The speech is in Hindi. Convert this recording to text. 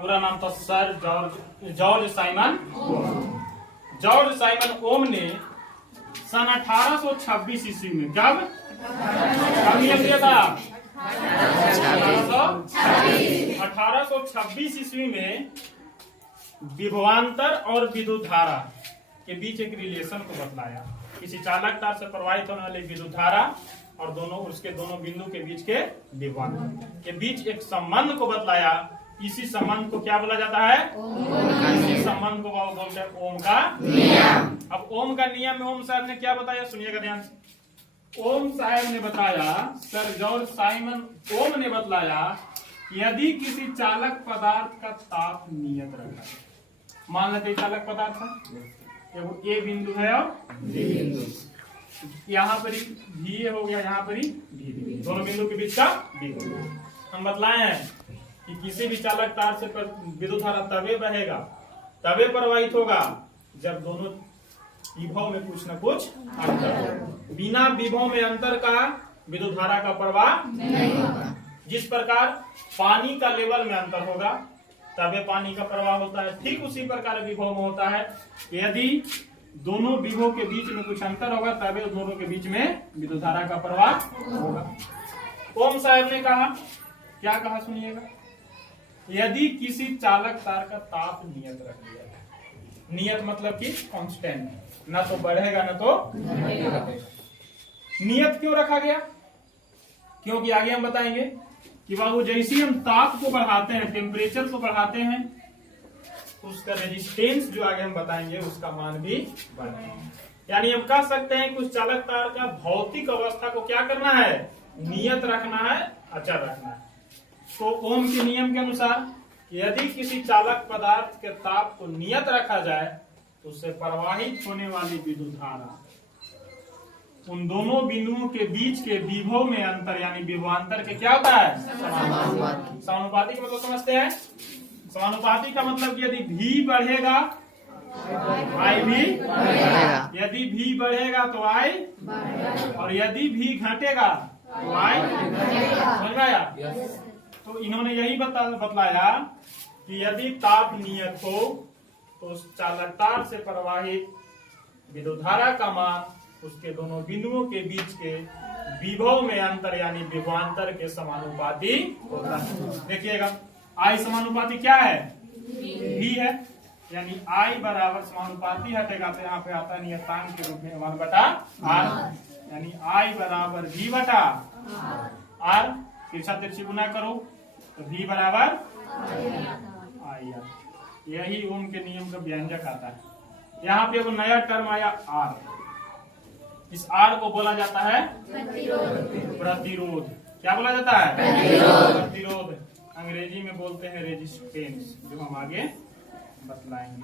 पूरा नाम था sir George Simon. George Simon Ohm ने सन 1826 ईस्वी में कब नियम दिया था? 1826 ईस्वी में विभवांतर और विद्युत धारा के बीच एक रिलेशन को बतलाया। किसी चालक तार से प्रवाहित होने वाली विद्युत धारा और उसके दोनों बिंदु के बीच के विभवांतर के बीच एक संबंध को बतलाया। इसी संबंध को क्या बोला जाता है? इसी संबंध को बोलते हैं ओम का नियम। अब ओम का नियम में ओम साहब ने क्या बताया, सुनिएगा ध्यान से। ओम साहब ने बताया, सर जॉर्ज साइमन ओम ने बतलाया, यदि किसी चालक पदार्थ का ताप नियत रखा है, मान लेते चालक पदार्थ है, ए बिंदु है और बी बिंदु, यहाँ पर भी हो गया, यहाँ पर ही भी, दोनों बिंदु के बीच का बिंदु। हम बतलाए हैं कि किसी भी चालक तार से विद्युत धारा तबे बहेगा, तबे प्रवाहित होगा जब दोनों विभव में कुछ न कुछ अंतर। बिना विभव में अंतर का विद्युत धारा का प्रवाह नहीं होगा। जिस प्रकार पानी का लेवल में अंतर होगा तबे पानी का प्रवाह होता है, ठीक उसी प्रकार विभव में होता है। यदि दोनों विभव के बीच में कुछ अंतर होगा तबे दोनों के बीच में विद्युत धारा का प्रवाह होगा। ओम साहब ने कहा, क्या कहा सुनिएगा, यदि किसी चालक तार का ताप नियत रख दिया जाए, नियत मतलब कि कांस्टेंट, ना तो बढ़ेगा ना तो घटेगा। नियत क्यों रखा गया? क्योंकि आगे हम बताएंगे कि बाबू जैसे हम ताप को बढ़ाते हैं, टेम्परेचर को बढ़ाते हैं, उसका रेजिस्टेंस जो आगे हम बताएंगे उसका मान भी बढ़ेगा। यानी हम कह सकते हैं कि उस चालक तार का भौतिक अवस्था को क्या करना है? नियत रखना है, अचल रखना है। तो ओम के नियम के अनुसार यदि किसी चालक पदार्थ के ताप को नियत रखा जाए तो उससे प्रवाहित होने वाली विद्युत धारा उन दोनों बिंदुओं के बीच के विभव में अंतर यानी विभवांतर के क्या होता है? समानुपाती। समानुपाती का मतलब समझते हैं? समानुपाती का मतलब यदि भी बढ़ेगा आई भी बढ़ेगा, यदि भी बढ़ेगा तो आई, और यदि भी घटेगा तो आई। समझ में आया? तो इन्होंने यही बतलाया कि यदि ताप नियत हो तो उस चालक तार से प्रवाहित विद्युत धारा का मान उसके दोनों बिंदुओं के बीच के विभव में अंतर यानी विभवांतर के समानुपाती होता है। देखिएगा, आई समानुपाती क्या है? भी है, यानी आई बराबर समानुपाती हटेगा तो यहाँ पे आता है नियतांक के रूप में 1/r, यानी आई बराबर v बटा r। तिरछा तिरछी गुना करो तो v बराबर आई। यही ओम के नियम का व्यंजक आता है। यहाँ पे वो नया टर्म आया r, इस r को बोला जाता है प्रतिरोध। क्या बोला जाता है? प्रतिरोध। अंग्रेजी में बोलते हैं रेजिस्टेंस, जो हम आगे बतलाएंगे।